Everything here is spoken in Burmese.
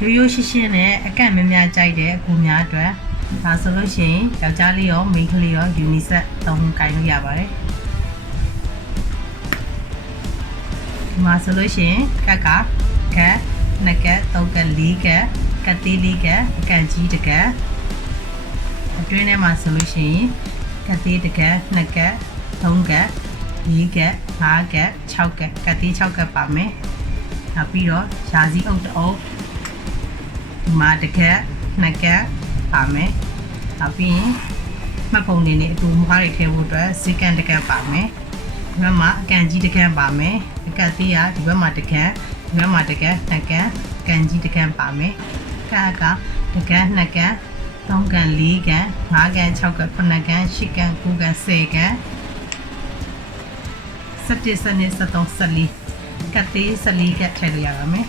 ရိုးရိုးရှင်းရှင်းနဲ့အကန့်များများကြိုက်တဲ့အကူများအတွက်ဒါဆိုလို့ရှိရင်ယောက်ျားလေးရောမိန်းကလေးရောယူနီဆက်သုံးကိုင်လို့ရပါတယ်ဒီမှာဆိုလို့ရှိရင်ကတ်နှစ်ကတ်သုံးကတ်လေးကတ်ကတ်သေးလေးကတ်အကန့်ကြီးတစ်ကတ်အတွင်းထဲမှာဆိုလို့ရှိရင်ကတ်သေးတစ်ကတ်နှစ်ကတ်သုံးကတ်လေးကတ်ငါးကတ်6ကတ်ကတ်သေး6ကတ်ပါမယ်နောက်ပြီးတော့ရာစီအုပ်တအုပ်ဒီမှာတစ်ကတ်နှစ်ကတ်ပါမယ်နောက်ပြီးရင်မှတ်ပုံနေနဲ့အတူမွားတွေထည့်ဖို့အတွက်စကန်တစ်ကတ်ပါမယ်ဒီဘက်မှာအကန်ကြီးတစ်ကတ်ပါမယ်အကတ်သေးကဒီဘက်မှာတစ်ကတ်ဒီဘက်မှာတစ်ကတ်နှစ်ကတ်အကန်ကြီးတစ်ကတ်ပါမယ်ကတစ်ကတ်နှစ်ကတ်သုံးကတ်လေးကတ်ငါးကတ်6ကတ်9ကတ်10ကတ်9ကတ်10ကတ်17 12 13 14ကတ်သေး14ကတ်ထည့်လို့ရပါမယ်